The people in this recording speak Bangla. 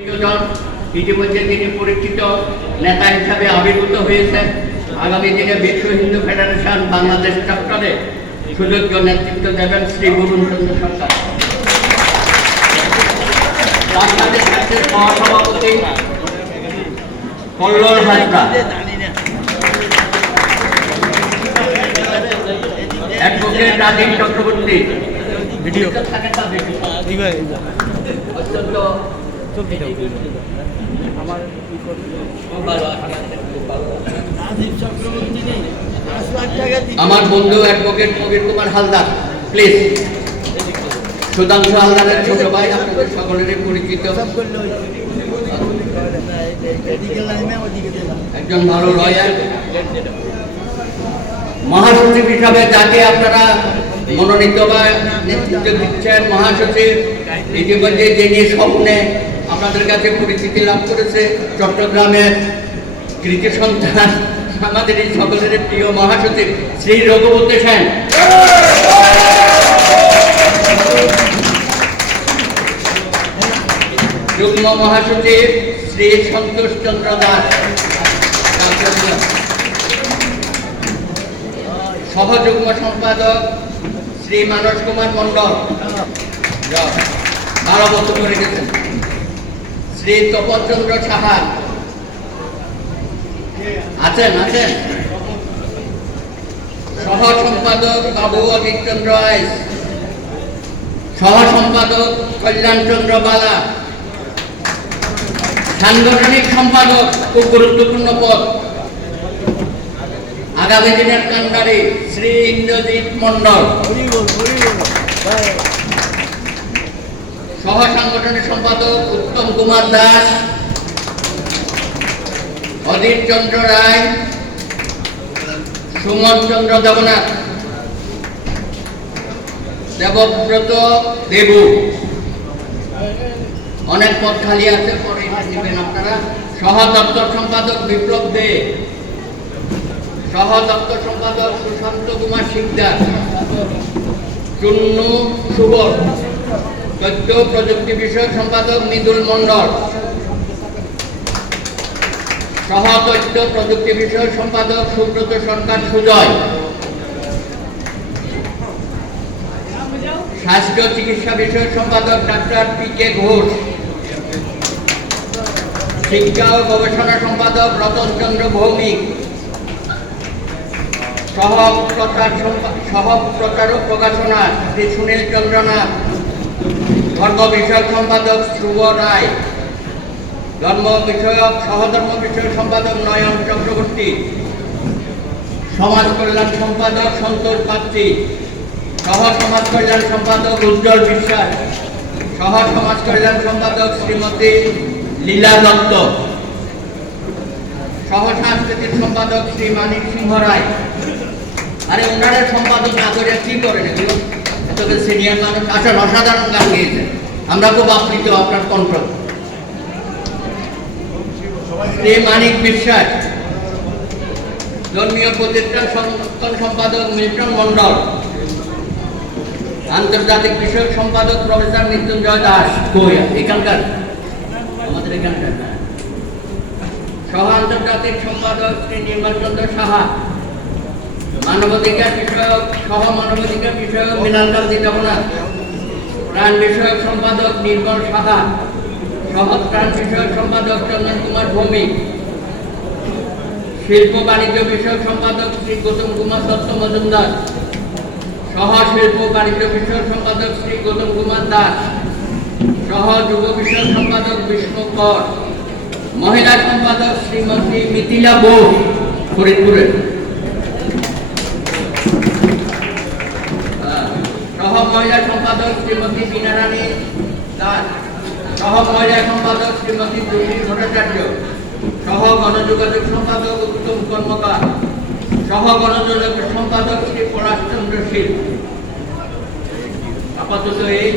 ইতিমধ্যে তিনি পরিচিত নেতা হিসাবে আবির্ভূত হয়েছেন। আগামী দিনে বিশ্ব হিন্দু ফেডারেশন বাংলাদেশ চক্রে সুযোগ্য নেতৃত্ব দেবেন শ্রী বরুণ চন্দ্র সরকার। বাংলাদেশ রাজ্যের সহসভাপতি কল্লোল হাজরা, অ্যাডভোকেট রাজীব চক্রবর্তী, আমার বন্ধু অ্যাডভোকেট প্রবীর কুমার হালদার, প্লিজ। সুধাংশু হালদারের ছোট ভাই, আপনাদের সকলেরই পরিচিত, একজন ভালো লয়ার। মহাসচিব হিসাবে যাকে আপনারা মনোনীত বা নেতৃত্ব দিচ্ছেন, মহাসচিব ইতিমধ্যে যিনি স্বপ্নে আপনাদের কাছে পরিচিতি লাভ করেছে, চট্টগ্রামের কৃতি সন্তান, আমাদের এই সকলের প্রিয় মহাসচিব শ্রী রঘুপতি সেন, যুগ্ম মহাসচিব শ্রী সন্তোষ চন্দ্র দাস, সহযুগ্ম সম্পাদক শ্রী মানস কুমার মন্ডল, ভালো বক্তব্য রেখেছেন, শ্রী তপন চন্দ্র সাহা আছেন, সহ সম্পাদক বাবু অজিত চন্দ্র আইস, সহ সম্পাদক কল্যাণ চন্দ্র বালা, সাংগঠনিক সম্পাদক খুব গুরুত্বপূর্ণ পদ, আগামী দিনের কান্ডারি শ্রী ইন্দ্রজিৎ মন্ডল, সহ সাংগঠনিক সম্পাদক উত্তম কুমার দাস, অধীর চন্দ্র রায়, সুমন চন্দ্র দেবনাথ, দেবব্রত দেবু। অনেক পদ খালি আছে, পরে নেবেন আপনারা। সহ দপ্তর সম্পাদক বিপ্লব দে, সহ দপ্তর সম্পাদক সুশান্ত কুমার শিকদার, চুন্নু সুবল, তথ্য প্রযুক্তি বিষয়ক সম্পাদক মৃদুল মন্ডল, সহ তথ্য প্রযুক্তি বিষয়ক সম্পাদক সুব্রত সরকার সুজয়, স্বাস্থ্য চিকিৎসা বিষয়ক সম্পাদক ডাক্তার পি কে ঘোষ, শিক্ষা ও গবেষণা সম্পাদক রতন চন্দ্র ভৌমিক, সহ প্রচারক প্রকাশনা শ্রী সুনীল চন্দ্রনাথ, ধর্ম বিষয়ক সম্পাদক ধ্রুব রায়, সহধর্ম বিষয়ক সম্পাদক নয়ন চক্রবর্তী, সমাজ কল্যাণ সম্পাদক সন্তোষ পাত্রী, সহ সমাজ কল্যাণ সম্পাদক উজ্জ্বল বিশ্বাস, সহ সমাজ কল্যাণ সম্পাদক শ্রীমতী লীলা দত্ত, সহ সাংস্কৃতিক সম্পাদক শ্রী মানিক সিংহ রায়। আরে ওনারা সম্পাদক না করে কি করেন এগুলো? এত সিনিয়র মানুষ, আসলে অসাধারণ গান গিয়েছেন, আমরা খুব আপ্লিত আপনার কণ্ঠ। শ্রী মানিক বিশ্বাস, ধর্মীয় প্রতিষ্ঠান সংরক্ষণ সম্পাদক মিল্টন মন্ডল, আন্তর্জাতিক বিষয়ক সম্পাদক প্রফেসর মৃত্যুঞ্জয় দাস, এখানকার আমাদের এখানকার, সহ আন্তর্জাতিক সম্পাদক শ্রী নির্মল চন্দ্র সাহা, মানবাধিকার বিষয়ক সহ মানবাধিকার বিষয়ক মৃণাল কান্তি দেবনাথ, প্রাণ বিষয়ক সম্পাদক নির্মল সাহা, সহ প্রাণ বিষয়ক সম্পাদক চন্দন কুমার ভৌমিক, শিল্প বাণিজ্য বিষয়ক সম্পাদক শ্রী গৌতম কুমার দত্ত মজুমদার, সহ শিল্প বাণিজ্য বিষয়ক সম্পাদক শ্রী গৌতম কুমার দাস, সহ যুব বিষয়ক সম্পাদক বিষ্ণু কর, মহিলা সম্পাদক শ্রীমতী মিথিলা বোস ফরিদপুরের, সহ মহিলা সম্পাদক শ্রীমতী বীণারানী দাস, সহ মহিলা সম্পাদক শ্রীমতী জুলি ভট্টাচার্য, সহ গণযোগাযোগ সম্পাদক উত্তম কর্মকার, সহ গণযোগাযোগ সম্পাদক শ্রী পলাশ চন্দ্র শীল। আপাতত এই